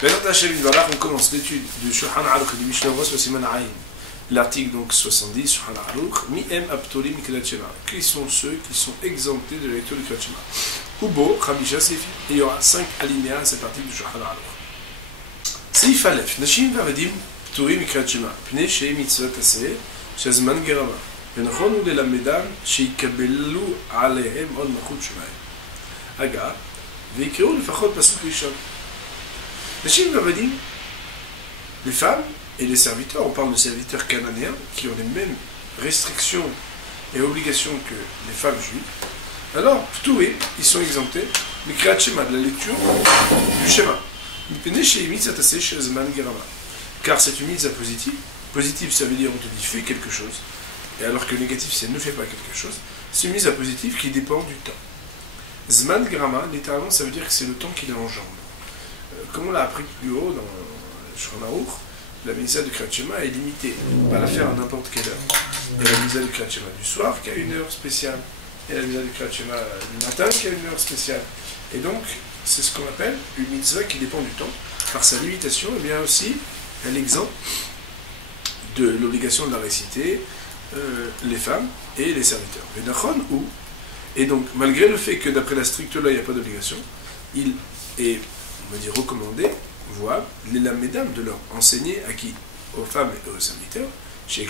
On commence l'étude du Shulchan Aruch et du Mishnah Berurah sur Siman Ayin. L'article donc 70, Shulchan Aruch, Mi-em aptolim Kriyat Shema. Qui sont ceux qui sont exemptés de la lecture du Kriyat Shema? Ubo, Rabisha, Sefi. Et il y aura 5 alinéas à cet article du Shulchan Aruch. Seif Aleph, Nashim Varedim, Pturim Kriyat Shema. Pnei Shei Mitzvot Aseh, Shazman Gerama. ונכון הוא ללמדם שיקבלו עליהם עוד מלכות שמיים. אגב, ויקראו לפחות פסוק ראשון. נשים ועבדים, les femmes et les serviteurs, on parle de serviteurs cananéens qui ont les mêmes restrictions et obligations que les femmes juives, alors, ptoué, ils sont exemptés, mais Kriyat Shema, de la lecture du Shema. Car c'est une mitzvah positive. Positive, ça veut dire on te dit fais quelque chose. Et alors que le négatif, c'est ne fais pas quelque chose, c'est une mise à positif qui dépend du temps. Zman Grama, littéralement, ça veut dire que c'est le temps qu'il engendre. Comme on l'a appris plus haut dans Shulchan Aruch, la mise de Kriyat Shema est limitée. On ne peut pas la faire à n'importe quelle heure. Il y a la mise de Kriyat Shema du soir qui a une heure spéciale, et la mise de Kriyat Shema du matin qui a une heure spéciale. Et donc, c'est ce qu'on appelle une mitzvah qui dépend du temps. Par sa limitation, et bien aussi, elle exempte de l'obligation de la réciter les femmes et les serviteurs. Et donc, malgré le fait que d'après la stricte loi, il n'y a pas d'obligation, il est, on va dire, recommandé, voire, les mesdames de leur enseigner à qui? Aux femmes et aux serviteurs, qu'ils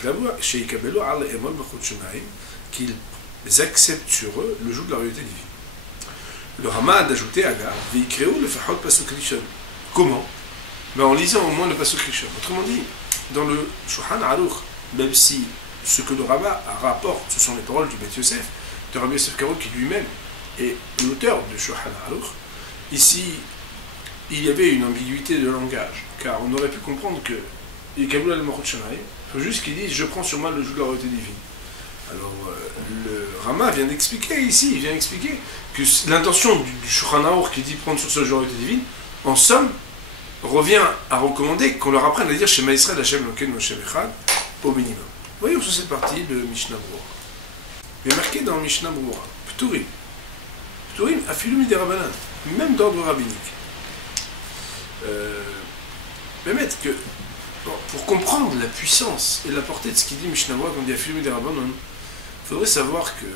acceptent sur eux le joug de la royauté divine. Le Rama a d'ajouter à Aga, le Fahot Pasuk Rishon. Comment? En lisant au moins le Pasuk Rishon. Autrement dit, dans le Shulchan Aruch, même si ce que le Rama rapporte, ce sont les paroles du Beth Yosef, de Rabbi Yosef Karo, qui lui-même est l'auteur du Shulchan Aruch. Ici, il y avait une ambiguïté de langage, car on aurait pu comprendre que il faut juste qu'il dise « je prends sur moi le joug de la royauté divine ». Alors, le Rama vient d'expliquer ici, il vient expliquer que l'intention du Shulchan Aruch qui dit prendre sur ce joug de la royauté divine, en somme, revient à recommander qu'on leur apprenne à dire « Shema Yisrael Hashem Elokeinu Hashem Echad » au minimum. Voyons sur cette partie de Mishnah Berurah. Il est marqué dans Mishnah Berurah, Pturim. Pturim, afilum miderabanan, même d'ordre rabbinique. Permettre que, bon, pour comprendre la puissance et la portée de ce qu'il dit Mishnah Berurah, quand on dit afilum miderabanan, il faudrait savoir que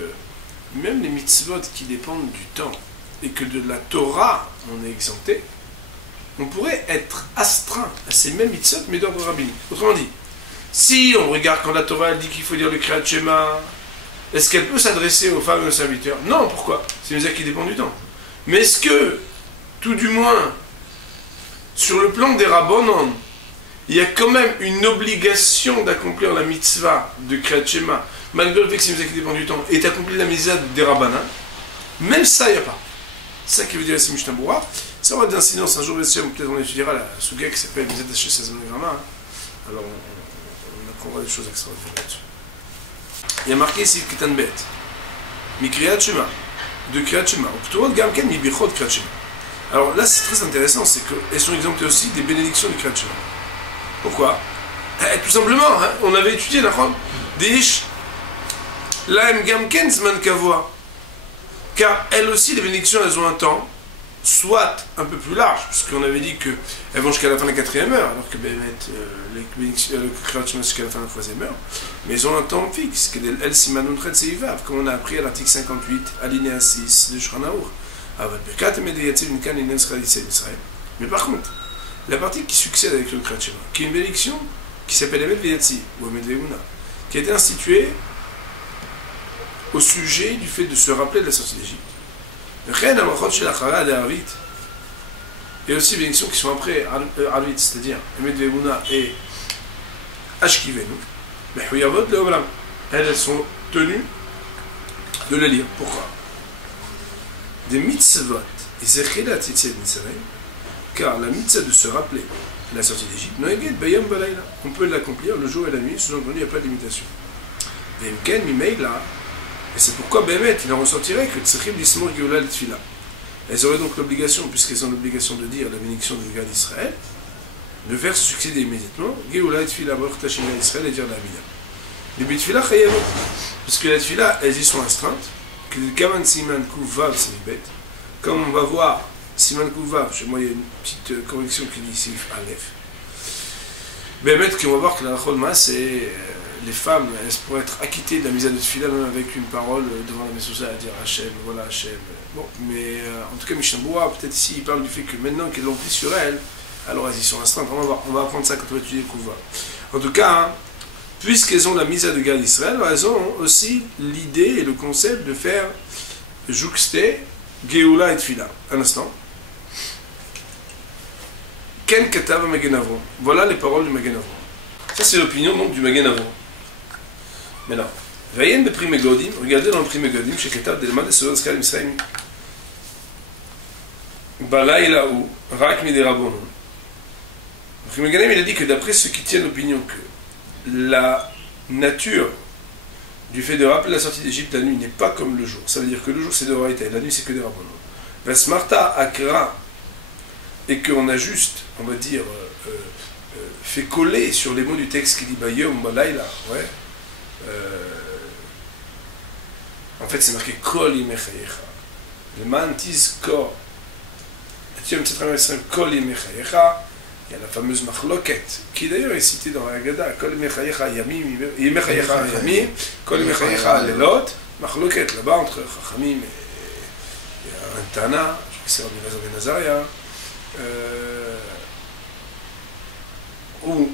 même les mitzvot qui dépendent du temps et que de la Torah on est exempté, on pourrait être astreint à ces mêmes mitzvot, mais d'ordre rabbinique. Autrement dit, si on regarde quand la Torah elle dit qu'il faut dire le Kriyat Shema, est-ce qu'elle peut s'adresser aux femmes et aux serviteurs? Non, pourquoi? C'est une mitzvah qui dépend du temps. Mais est-ce que, tout du moins, sur le plan des Rabbanon, il y a quand même une obligation d'accomplir la mitzvah de Kriyat Shema, malgré le fait que c'est une mitzvah qui dépend du temps, et d'accomplir la mitzvah des Rabbanan? Même ça, il n'y a pas. C'est ça qui veut dire ici Mishnah Berurah. Ça aura d'incidence un jour, peut-être on étudiera la Suga qui s'appelle Mitzvah Hashem Sazon Grama. Alors, on apprendra des choses extraordinaires là-dessus. Il y a marqué ici Kitan Bet, Mi Kriyat Shema, de Kriyat Shema, ou plutôt Gamken Mi Bichot Kriyat Shema. Alors là, c'est très intéressant, c'est qu'elles sont exemptées aussi des bénédictions de Kriyat Shema. Pourquoi? Tout simplement, hein, on avait étudié la Chom, Deish, Laem Gamken Zman Kavoa. Car elles aussi, les bénédictions, elles ont un temps, soit un peu plus large, puisqu'on avait dit qu'elles vont jusqu'à la fin de la 4e heure, alors que le Kriyat Shema jusqu'à la fin de la 3e heure, mais elles ont un temps fixe, El Simanun Chet Seivav, comme on a appris à l'article 58, alinéa 6 de Shulchan Aruch. Mais par contre, la partie qui succède avec le Kriyat Shema, qui est une bénédiction qui s'appelle Emet Veyatzi, ou Emet Ve'una, qui a été instituée au sujet du fait de se rappeler de la sortie d'Égypte. Et aussi les bénédictions qui sont après Arvit, c'est-à-dire Emet Ve'una et Ashkivenu, elles sont tenues de les lire. Pourquoi? Des mitzvot, car la mitzvah de se rappeler la sortie d'Égypte, on peut l'accomplir le jour et la nuit, sous-entendu, il n'y a pas de limitation. Et c'est pourquoi Bémet, il en ressortirait que Tzrichim Lismor Geoula L'Tfila. Elles auraient donc l'obligation, puisqu'elles ont l'obligation de dire la bénédiction du gars d'Israël, de faire succéder immédiatement Geoula L'Tfila, Baruch Tashima Israël et dire la Amida. Les Bitfila Chayavot, parce que la Tfila, elles y sont astreintes, que le Kaman Siman Kuvav Sivibet, comme on va voir si Siman Kouvav, chez moi il y a une petite correction qui dit Sif Aleph. Mais mettre qu'on va voir que la Cholma, c'est les femmes, elles pourraient être acquittées de la mise à de Tfila même avec une parole devant la Messouza à dire Hachem, voilà Hachem. Bon, mais en tout cas, Mishnah peut-être ici, il parle du fait que maintenant qu'elles l'ont pris sur elles, alors elles y sont restreintes. On va apprendre ça quand on va étudier Kouva. En tout cas, hein, puisqu'elles ont la mise à de Gad Israël, elles ont aussi l'idée et le concept de faire jouxter Geoula et Tfila. Un instant. Ken Katav Magen Avram. Voilà les paroles du Magen Avram. Ça, c'est l'opinion donc du Magen Avram. Maintenant, Vayen Bepri Megodim, regardez dans le Pri Megodim, chez Katav Delma de Sodot Skal Misraim. Balaïla ou Rak Miderabonon. Le Pri Megodim, il a dit que d'après ceux qui tiennent l'opinion que la nature du fait de rappeler la sortie d'Égypte la nuit n'est pas comme le jour. Ça veut dire que le jour c'est de Raïta et la nuit c'est que des Rabbanon. Vesmarta Akra, et qu'on a juste, on va dire, fait coller sur les mots du texte qui dit Bayom Malaila, ouais. En fait c'est marqué Kol Imechayecha. Le mantis Kor. Kol Imechayecha. Il y a la fameuse Machloket, qui d'ailleurs est citée dans la Haggadah, Kol Imechayecha Yamim, Imechayecha Yamim, Kol Imechayecha Lelot, Machloket, là-bas entre Chachamim et un Tana, je crois que c'est Rabbi Elazar ben Azaria, où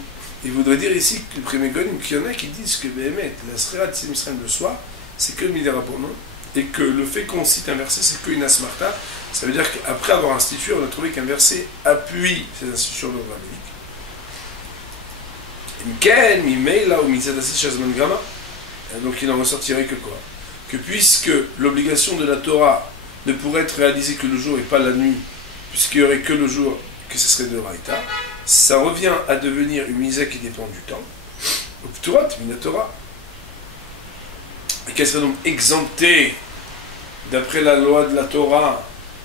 il voudrait dire ici que le premier Gonim, qu'il y en a qui disent que Béhémet, la Srera de Israël le soir, c'est que le Miderabonon, et que le fait qu'on cite un verset, c'est qu'une Asmarta. Ça veut dire qu'après avoir institué, on a trouvé qu'un verset appuie ces institutions de rabbinique. Donc il en ressortirait que quoi? Que puisque l'obligation de la Torah ne pourrait être réalisée que le jour et pas la nuit, puisqu'il n'y aurait que le jour, que ce serait de Raïta, ça revient à devenir une misa qui dépend du temps. Donc Torah, Torah. Et qu'elle serait donc exemptée, d'après la loi de la Torah,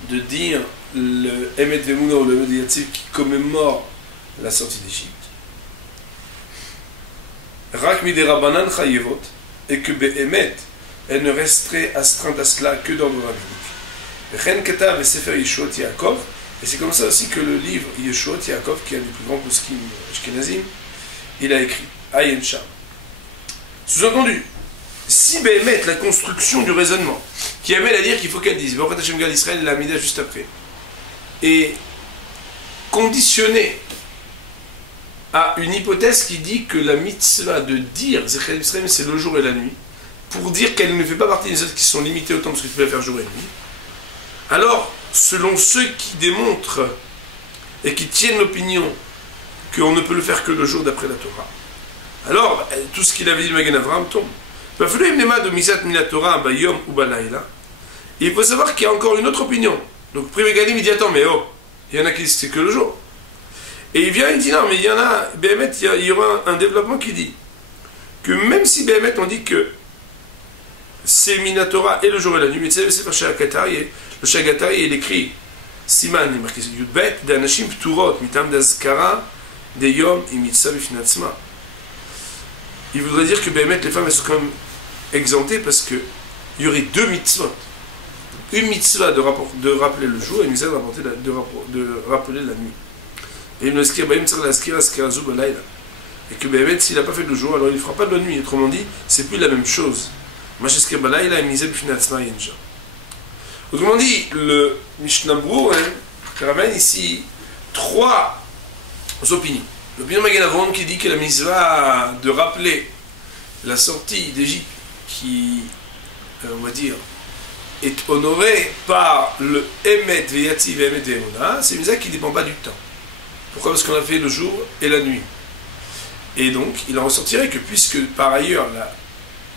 de dire le Emet Vemuna ou le Emet Yatsiv qui commémore la sortie d'Égypte. Rak Miderabanan Chayevot, et que Be'emet, elle ne resterait astreinte à cela que d'ordre rabbinique. Chen Katav et Sefer Yeshuot Yaakov, et c'est comme ça aussi que le livre Yeshuot Yaakov, qui est un des plus grands poskim ashkenazim, il a écrit Ayen Sham. Sous-entendu, si Béhémet, la construction du raisonnement, qui amène à dire qu'il faut qu'elle dise, Baruch Hashem Gad Israël, la Mida juste après, est conditionnée à une hypothèse qui dit que la mitzvah de dire Zechel Israël, c'est le jour et la nuit, pour dire qu'elle ne fait pas partie des autres qui sont limitées au temps parce que tu peux la faire jour et nuit, alors, selon ceux qui démontrent et qui tiennent l'opinion qu'on ne peut le faire que le jour d'après la Torah, alors tout ce qu'il avait dit le Magen Avraham tombe. Il faut savoir qu'il y a encore une autre opinion. Donc, Pri Megadim, il dit attends, mais oh, il y en a qui c'est que le jour. Et il vient, il dit non, mais il y en a, Béhémet, il y aura un développement qui dit que même si Béhémet, on dit que c'est Minatora et le jour et la nuit, mais c'est le Shagatari, il écrit Siman, il marque Yudbet, d'Anashim Pturot, Mitam d'Azkara, de Yom, et Mitzvah Bifnatzma. Il voudrait dire que Béhémet, les femmes, elles sont quand même exemptées parce qu'il y aurait deux mitzvot. Une mitzvah de rappeler le jour et une mitzvah de rappeler la nuit. Et que Béhémet, s'il n'a pas fait le jour, alors il ne fera pas de la nuit. Autrement dit, c'est plus la même chose. Autrement dit, le Mishnah Brura ramène ici trois opinions. L'opinion Magen Avraham qui dit que la mitzvah de rappeler la sortie d'Égypte qui, on va dire, est honorée par le Emet Veyativ et Emet Ve'emuna, c'est une mitzvah qui ne dépend pas du temps. Pourquoi? Parce qu'on a fait le jour et la nuit. Et donc, il en ressortirait que puisque par ailleurs la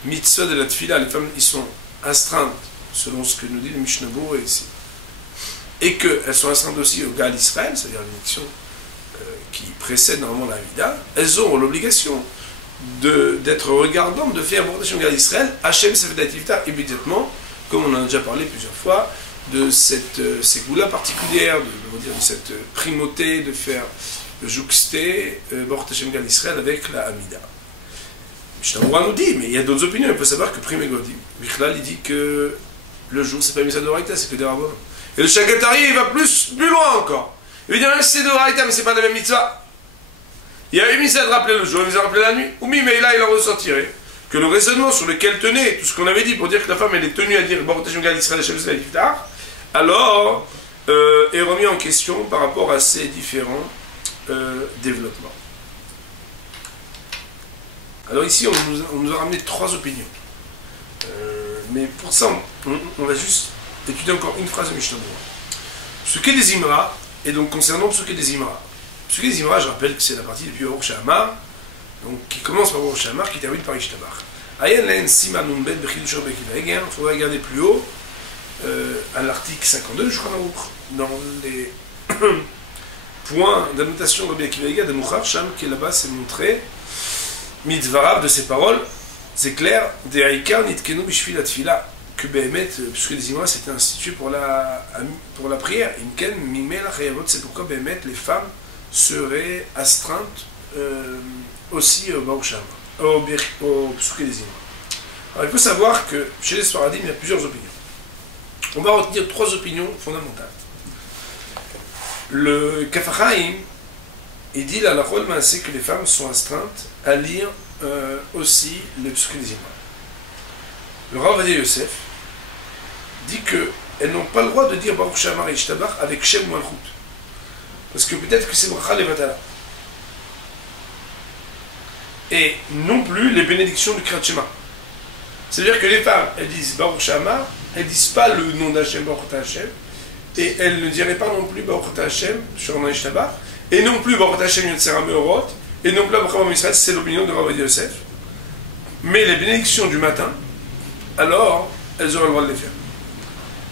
mitzvah de la tfila, les femmes y sont astreintes, selon ce que nous dit le Mishnah Brura ici, et qu'elles sont astreintes aussi au Gal Israël, c'est-à-dire l'élection qui précède normalement la vida, elles ont l'obligation d'être regardantes, de faire Baruch Hashem Gad Israël, Hashem Sefedativta immédiatement, comme on en a déjà parlé plusieurs fois, de cette ségoula particulière, de cette primauté de faire jouxter Baruch Hashem Gad Israël avec la Hamida. Mishnah Brura nous dit, mais il y a d'autres opinions, il faut savoir que Pri Megodim, Bichlal, il dit que le jour, c'est pas une mitzvah d'oraita, c'est que des rabbanon. Et le Shakatari, il va plus loin encore. Il veut dire, même si c'est de Raïta, mais c'est pas de la même mitzvah. Il y a une mitzvah de rappeler le jour, une mitzvah de rappeler la nuit. Ou mais là, il en ressortirait que le raisonnement sur lequel tenait tout ce qu'on avait dit pour dire que la femme, elle est tenue à dire Baruch Hashem Gad Israël Hashem Israël Yiftar, alors est remis en question par rapport à ces différents développements. Alors ici, on nous a ramené 3 opinions. Mais pour ça, on va juste étudier encore une phrase de Mishnah Berurah. Psuké des Imra, et donc concernant Psuké des Imra. Psuké des Imra, je rappelle que c'est la partie depuis Baruch She'amar, donc qui commence par Baruch She'amar, qui termine par Ishtabach. Ayen len siman numbet bechidush bekivaeg, il faudra regarder plus haut, à l'article 52, je crois, dans les points d'annotation de Rabbi Akiva Eiger, de Mouchar Sham, qui est là-bas, c'est montré, mitzvarav de ses paroles, c'est clair, des haïkar nitkenu bishvil atfila, que Behemet, puisque les Imra c'était institué pour la prière, Imken mimel achayavot, c'est pourquoi Behemet, les femmes seraient astreintes aussi au Baruch She'amar, au Psuké des Imra. Alors il faut savoir que chez les Sfaradim, il y a plusieurs opinions. On va retenir 3 opinions fondamentales. Le Kaf HaChaim, il dit la halachot c'est que les femmes sont astreintes à lire aussi les Psuké des Imra. Le Rav Ovadia Yosef dit qu'elles n'ont pas le droit de dire Baruch She'amar et Ishtabach avec Shem Malchut. Parce que peut-être que c'est Bracha Levatala. Et non plus les bénédictions du Kriyat Shema. C'est-à-dire que les femmes, elles disent Baruch She'amar, elles ne disent pas le nom d'Hachem, Baruch Hashem, et elles ne diraient pas non plus Baruch Hashem, Shorna Ishtabach, et non plus Baruch Hashem Yotzera Meorot, et non plus Baruch Hashem Israël, c'est l'opinion de Rav Ovadia Yosef. Mais les bénédictions du matin, alors, elles auraient le droit de les faire.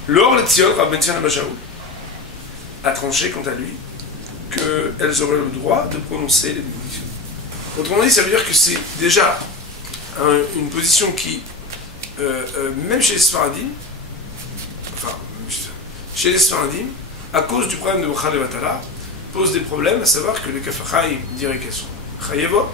Le Or Letzion, Rav Ben Tzvi Abba Shaul, a tranché quant à lui qu'elles auraient le droit de prononcer les bénédictions. Autrement dit, ça veut dire que c'est déjà une position qui, même chez les Sfaradim, à cause du problème de Bracha Levatala, pose des problèmes, à savoir que le Kaf HaChaim dirait qu'elles sont Chayevot,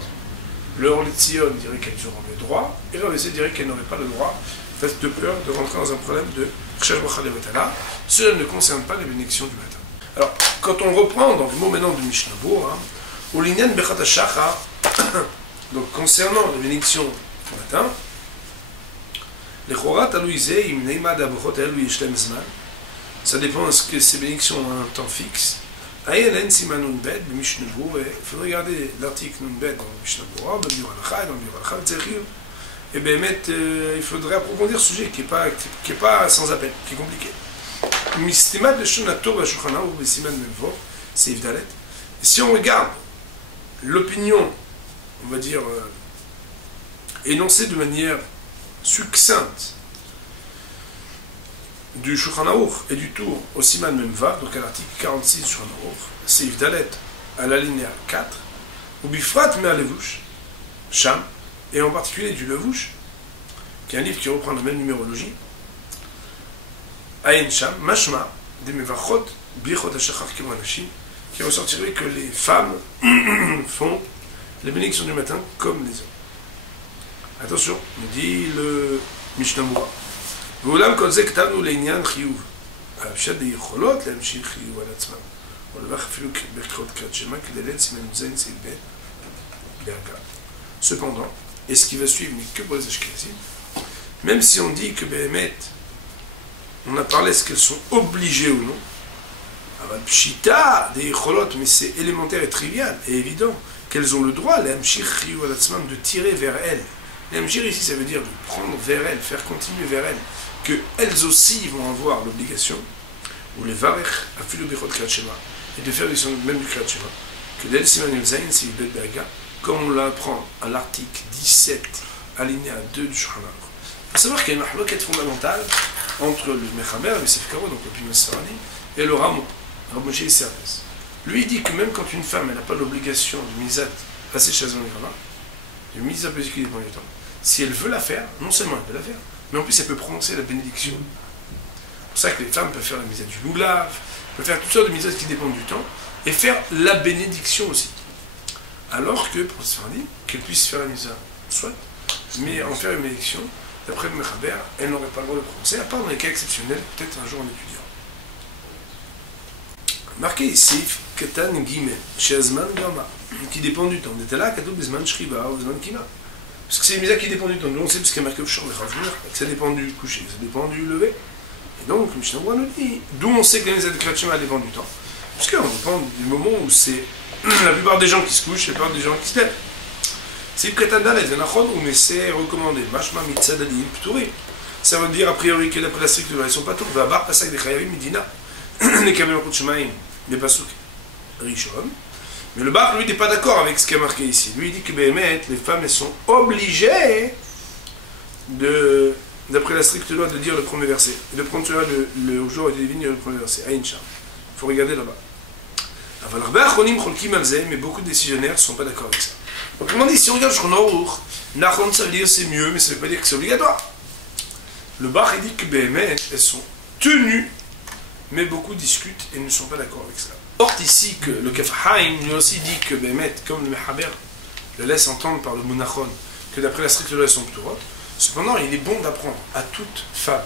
le Or Letzion dirait qu'elles auront le droit, et Rav Yosef dirait qu'elles n'auraient pas le droit, de peur de rentrer dans un problème de Chash Bracha Levatala. Cela ne concerne pas les bénédictions du matin. Alors, quand on reprend dans le mot maintenant de Mishnah Berurah, au Linyan Bechat HaShachar, donc concernant les bénédictions du matin, les Chorat Alouizé, im Neimad Abchot Elu Yeshlem Zman, ça dépend est-ce que ces bénédictions ont un temps fixe. Ayelen Siman Nunbet, le Mishnah Berurah, il faudrait regarder l'article Nunbet dans le Mishnah Berurah, dans le Biur Halacha, dans le Biur Halacha, Tzeriou. Et bien, il faudrait approfondir ce sujet qui n'est pas sans appel, qui est compliqué. Mistimat de Shonator va Shulchan Aruch Besiman Memvor, c'est Yves Dalet. Si on regarde l'opinion, on va dire, énoncée de manière succincte du Shulchan Aruch et du Tour au Siman Memvav, donc à l'article 46 du Shulchan Aruch, c'est Yves Dalet à l'alinéa 4, ou Bifrat Mea Levush, Sham, et en particulier du Levouche, qui est un livre qui reprend la même numérologie, Ayen Sham, Mashma, des Mevachot, Bichot HaShachar Kemanashim, qui ressortirait que les femmes font les bénédictions du matin comme les hommes. Attention, nous dit le Mishnah Berurah. V'olam kol ze ktavnu le'inyan chiyuv. Ha'avshad de'yicholot le'amshich chiyuv al atzmam. Olevach afilu b'kriyot Kriyat Shema kedelet siman zayin seil bet berga. Cependant, et ce qui va suivre n'est que pour les Ashkenazim, même si on dit que Behemet, on a parlé est-ce qu'elles sont obligées ou non, Pshita, des Icholot, mais c'est élémentaire et trivial et évident qu'elles ont le droit, de tirer vers elles. L'amshir ici, ça veut dire de prendre vers elles, faire continuer vers elles, qu'elles aussi vont avoir l'obligation, ou les varech, afilu bechot Kriyat Shema, et de faire même du Kriyat Shema, que l'el siman yelzayin, c'est Yudbet Berga, comme on l'apprend à l'article 17, alinéa 2 du Shulchan Aruch. Il faut savoir qu'il y a une mahloket fondamentale entre le Mechaber, le Sefer Karo, donc l'opinion Sfaradi, et le Ramon, Rav Moshe Isserles. Lui, il dit que même quand une femme n'a pas l'obligation de misat passer chez un grama, de misat pesé qui dépend du temps, si elle veut la faire, non seulement elle peut la faire, mais en plus elle peut prononcer la bénédiction. C'est pour ça que les femmes peuvent faire la misat du loulav, peuvent faire toutes sortes de misat qui dépendent du temps, et faire la bénédiction aussi. Alors que, pour se faire dire, qu'elle puisse faire la misa, soit, mais en faire une bénédiction, d'après le Mechaber, elle n'aurait pas le droit de prononcer, à part dans les cas exceptionnels, peut-être un jour en étudiant. marqué ici, Ketan Gimel, Shazman Gama, qui dépend du temps. On était là, Katou Bezman Shriva, Bezman Kima. Parce que c'est une misa qui dépend du temps. Nous on sait parce qu'il y a marqué au champ, que ça dépend du coucher, ça dépend du lever. Et donc, Mishnah nous dit, d'où on sait que la misa de Kriyat Shema dépend du temps. Parce qu'on dépend du moment où c'est la plupart des gens qui se couchent, la plupart des gens qui se lèvent. C'est Ketan Dalet, Venachon, mais c'est recommandé. Mashma Mitzad Adim Pturi. Ça veut dire a priori que d'après la stricte loi, ils sont pas tous. Va bar pasak de Chayavim Medina. Les Kabel Makut Shemaim, les Pasuk Rishon. Mais le bar, lui, n'est pas d'accord avec ce qui est marqué ici. Lui, il dit que Béhémet, les femmes, elles sont obligées d'après la stricte loi, de dire le premier verset. Et de prendre cela le jour et de deviner le premier verset. Aïncha. Il faut regarder là-bas. Mais beaucoup de décisionnaires ne sont pas d'accord avec ça. Donc, on dit, si on regarde Shulchan Aruch, Nachon, ça veut dire c'est mieux, mais ça ne veut pas dire que c'est obligatoire. Le bar, il dit que Béhémet, elles sont tenues, mais beaucoup discutent et ne sont pas d'accord avec ça. Porte ici que le Kaf Haim lui aussi dit que Béhémet, comme le Mechaber, le laisse entendre par le Monachon, que d'après la stricte loi, elles sont Pturot. Cependant, il est bon d'apprendre à toute femme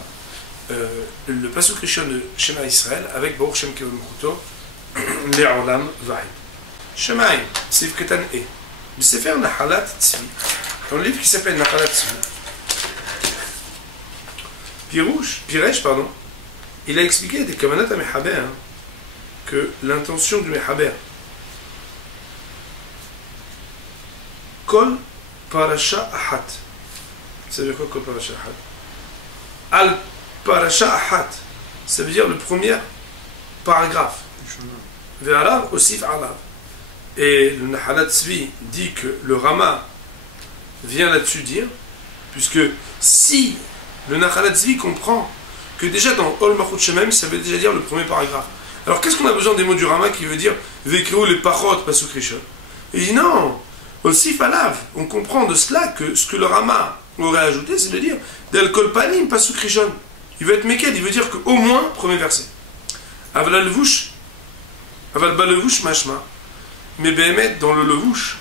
le Pasuk Rishon de Shema Israël avec Baruch Shem Kevod Mchuto, Le'olam Vahid. Shemaim, Sif Ketan E. Le Sefer Nahalat Tzvi, dans le livre qui s'appelle Nahalat Tzvi, Piresh, il a expliqué des Kavanat à Mechaber que l'intention du Mechaber, Kol Parasha Ahat. Ça veut dire quoi, Kol Parasha Ahat? Al Parasha Ahat. Ça veut dire le premier paragraphe. Ve'alav Osif Alav. Et le Nahalat Tzvi dit que le Rama vient là-dessus dire, puisque si le Nahalat Tzvi comprend que déjà dans Ol Machut Shemem, ça veut déjà dire le premier paragraphe. Alors qu'est-ce qu'on a besoin des mots du Rama qui veut dire Vekreu les Pachot Pasuk Rishon? Il dit non, Osif Alav. On comprend de cela que ce que le Rama aurait ajouté, c'est de dire Del Kol Panim Pasuk Rishon. Il veut être Meked, il veut dire qu'au moins, premier verset. Aval Levush, Aval Balevush Mashma. Mais Béhémet, dans le Levush,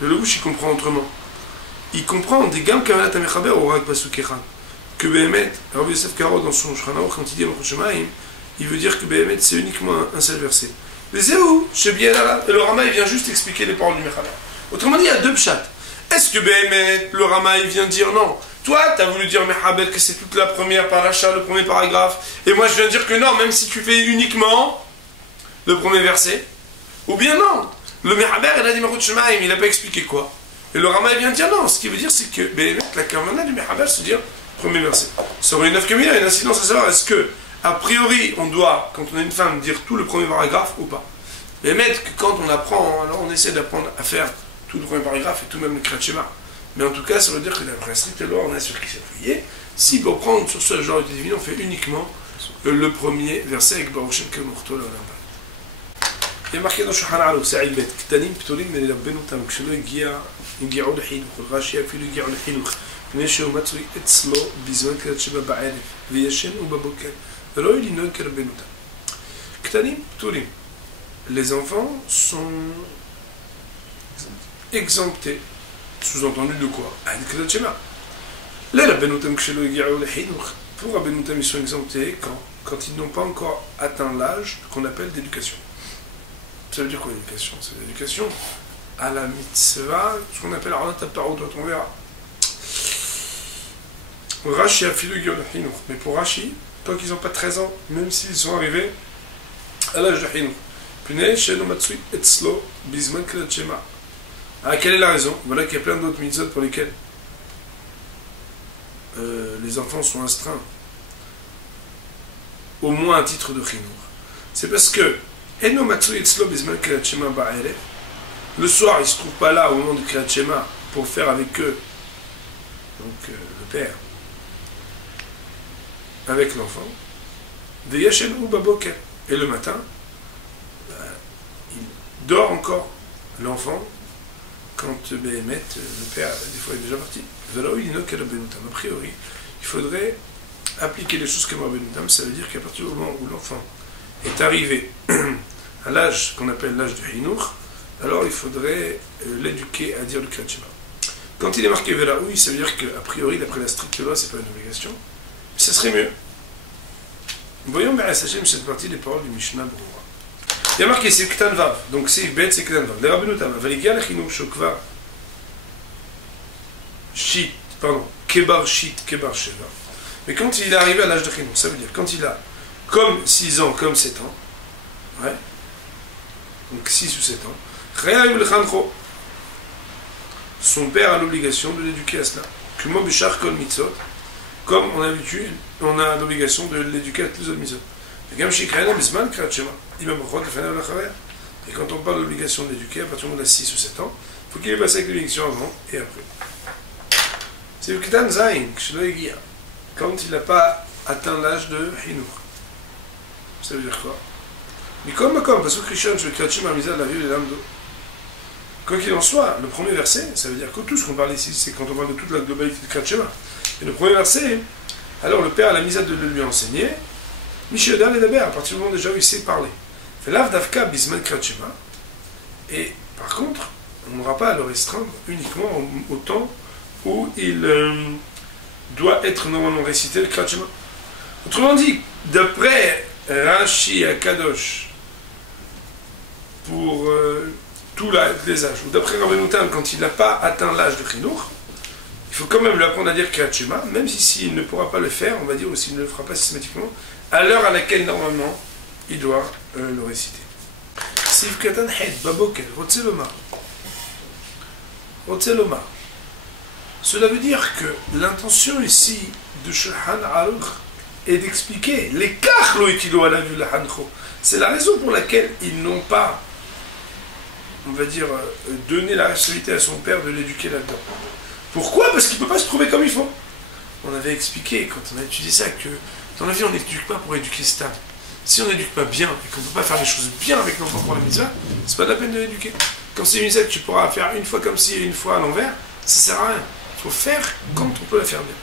il comprend autrement. Il comprend des gammes Kavanat Amechaber au Rag Pasuk Echad. Que Béhémet, Rabbi Yosef Karo dans son Shulchan Aruch, quand il dit Machut Shemaim, il veut dire que Béhémet c'est uniquement un seul verset. Mais c'est où? Chez Bielala. Et le Rama il vient juste expliquer les paroles du Mechaber. Autrement dit, il y a deux pshat. Est-ce que Béhémet, le Rama il vient dire non? Toi, tu as voulu dire Mechaber que c'est toute la première paracha, le premier paragraphe. Et moi je viens dire que non, même si tu fais uniquement le premier verset. Ou bien non. Le Mechaber il a dit Machut Shemaim, il n'a pas expliqué quoi. Et le Rama il vient dire non. Ce qui veut dire c'est que Béhémet, la Kavanah du Mechaber se dire premier verset. Ça aurait une nafkamina, une incidence à savoir est-ce que, a priori, on doit, quand on a une femme, dire tout le premier paragraphe ou pas. Mais mettre que quand on apprend, alors on essaie d'apprendre à faire tout le premier paragraphe et tout même le Kriyat Shema. Mais en tout cas, ça veut dire que d'après la stricte loi, on a sur qui s'appuyer. Si pour prendre sur ce genre de divine, on fait uniquement le premier verset avec Baruch Shem Kevod Mchuto Le'olam Vahid. Il y a marqué dans Shulchan Aruch, c'est Aïbet, Ktanim Pturim Menelabben Otam, Kshelo Yigi'u L'Chinuch, Rashi Afilu Yigi'u L'Chinuch. Les enfants sont exemptés. Sous-entendu de quoi? Pour Rabbenoutam, ils sont exemptés quand ils n'ont pas encore atteint l'âge qu'on appelle d'éducation. Ça veut dire quoi l'éducation? C'est l'éducation à la mitzvah, ce qu'on appelle Aronat HaParot, on verra. Rashi a filé le Hinour. Mais pour Rashi, tant qu'ils n'ont pas 13 ans, même s'ils sont arrivés à l'âge de Hinour. Ah, quelle est la raison? Voilà qu'il y a plein d'autres mitzvot pour lesquels les enfants sont astreints. Au moins à titre de Hinour. C'est parce que le soir, ils ne se trouvent pas là au moment du Kriyat Shema pour faire avec eux, donc le père, avec l'enfant, et le matin, il dort encore, l'enfant, quand Béhémet, le père, des fois, est déjà parti. A priori, il faudrait appliquer les choses comme Rabbenoutam, ça veut dire qu'à partir du moment où l'enfant est arrivé à l'âge qu'on appelle l'âge du Hinour, alors il faudrait l'éduquer à dire le Kriyat Shema. Quand il est marqué Velaoui, ça veut dire qu'a priori, d'après la stricte loi, c'est pas une obligation, mais ça serait mieux. Voyons, Be'ez Hashem, cette partie des paroles du Mishnah Berurah. Il y a marqué c'est Ktan Vav, donc c'est Bet, c'est Ktan Vav. Les Rabbeinu Tam, Valigia Lechinu Shokva Shit, pardon, Kebar Shit, Kebar Sheva. Mais quand il est arrivé à l'âge de Chinour, ça veut dire quand il a comme 6 ans, comme 7 ans, ouais, donc 6 ou 7 ans, son père a l'obligation de l'éduquer à cela. Comme on a l'habitude, on a l'obligation de l'éduquer à tous les autres mitzvot. Et quand on parle de l'obligation de l'éduquer, à partir du moment où il a 6 ou 7 ans, il faut qu'il ait passé avec l'éducation avant et après. C'est le Ketan Zayin, quand il n'a pas atteint l'âge de Hinour. Ça veut dire quoi? Mais comme, parce que Christian, je vais la misère de la vie et l'âme. Quoi qu'il en soit, le premier verset, ça veut dire que tout ce qu'on parle ici, c'est quand on parle de toute la globalité de Kratchema. Et le premier verset, alors le père a la misère de lui enseigner, Mishéodar et Daber, à partir du moment déjà où il sait parler. Fait l'Av Davka Bisman Kratchema. Et par contre, on n'aura pas à le restreindre uniquement au temps où il doit être normalement récité le Kratchema. Autrement dit, d'après Rashi Akadosh, pour tous les âges, ou d'après Rabbeinu Tam, quand il n'a pas atteint l'âge de Chinour, il faut quand même lui apprendre à dire Kriyat Shema, même s'il ne pourra pas le faire, on va dire, ou s'il ne le fera pas systématiquement, à l'heure à laquelle normalement il doit le réciter. Sif Katan Hed, Babokel, Rotzeloma. Rotzeloma. Cela veut dire que l'intention ici de Shulchan Aruch est d'expliquer l'écart loïtilo à la vue la Hancho. C'est la raison pour laquelle ils n'ont pas, on va dire, donné la responsabilité à son père de l'éduquer là-dedans. Pourquoi? Parce qu'il ne peut pas se trouver comme il faut. On avait expliqué, quand on a étudié ça, que dans la vie, on n'éduque pas pour éduquer stable. Si on n'éduque pas bien, et qu'on ne peut pas faire les choses bien avec l'enfant pour la mitzvah, c'est pas de la peine de l'éduquer. Quand c'est une mitzvah que tu pourras faire une fois comme ci et une fois à l'envers, ça sert à rien. Il faut faire quand on peut la faire bien.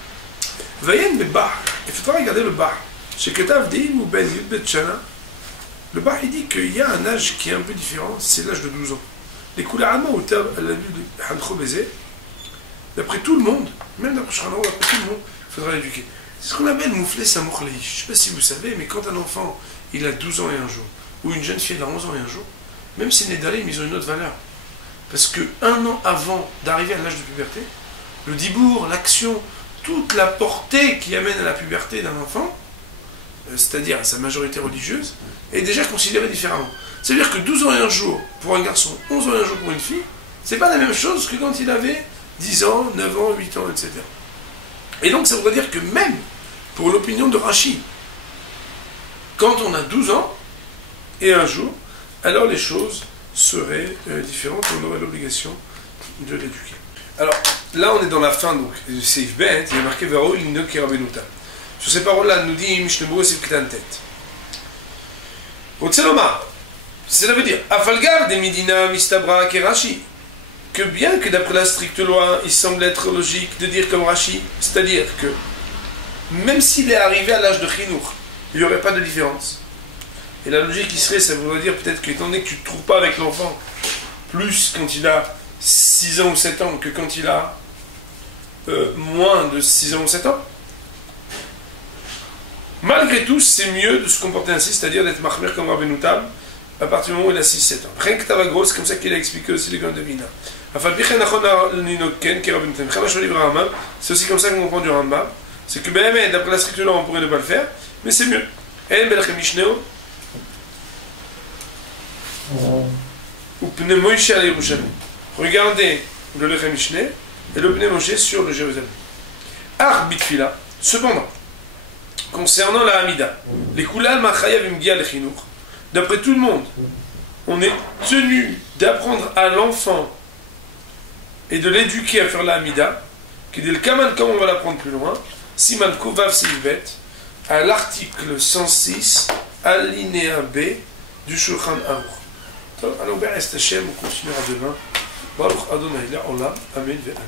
Vayen le bar. Il faudra regarder le bar. Chez Ketav Deim ou Ben Yud Bet Shana, le bar il dit qu'il y a un âge qui est un peu différent, c'est l'âge de 12 ans. Les Koularama ou Tab à la vue de Hancho Bézé, d'après tout le monde, même d'après Shranao, d'après tout le monde, il faudra l'éduquer. C'est ce qu'on appelle moufler sa moukhlei. Je ne sais pas si vous savez, mais quand un enfant il a 12 ans et un jour, ou une jeune fille elle a 11 ans et un jour, même si les Dalim ils ont une autre valeur. Parce que un an avant d'arriver à l'âge de puberté, le dibour, l'action, toute la portée qui amène à la puberté d'un enfant, c'est-à-dire à sa majorité religieuse, est déjà considérée différemment. C'est-à-dire que 12 ans et un jour pour un garçon, 11 ans et un jour pour une fille, c'est pas la même chose que quand il avait 10 ans, 9 ans, 8 ans, etc. Et donc ça voudrait dire que même pour l'opinion de Rashi, quand on a 12 ans et un jour, alors les choses seraient différentes et on aurait l'obligation de l'éduquer. Alors, là on est dans la fin, donc, du Seif Bet, il est marqué Vero Lino Kirabenuta. Sur ces paroles-là, nous dit Mishnebou Seif Ktantet. Otseloma, cela veut dire Afalgar de Midina Mistabra Kerashi, que bien que d'après la stricte loi, il semble être logique de dire comme Rashi, c'est-à-dire que même s'il est arrivé à l'âge de Chinour, il n'y aurait pas de différence. Et la logique qui serait, ça voudrait dire peut-être qu'étant donné que tu ne te trouves pas avec l'enfant plus quand il a 6 ans ou 7 ans que quand il a moins de 6 ans ou 7 ans, malgré tout, c'est mieux de se comporter ainsi, c'est-à-dire d'être mahmer comme Rabbeinu Tam à partir du moment où il a 6-7 ans. Rien que Tavagros, c'est comme ça qu'il a expliqué aussi les grands de Vina. C'est aussi comme ça qu'on comprend du Rambam. C'est que d'après la stricte loi, on pourrait ne pas le faire, mais c'est mieux. Regardez le Lechem Mishneh et le Pnei Moshe sur le Jérusalem. Ar bitfila. Cependant, concernant la Hamida, les Kulal Machayav Imgia Lechinur, d'après tout le monde, on est tenu d'apprendre à l'enfant et de l'éduquer à faire la Hamida, qui dit le Kaman, comme on va l'apprendre plus loin, Siman Kovav Seibet, à l'article 106, alinéa B du Shulchan Aruch. Alors, on continuera demain. Baruch Adonai La'olam. Amen ve Amen.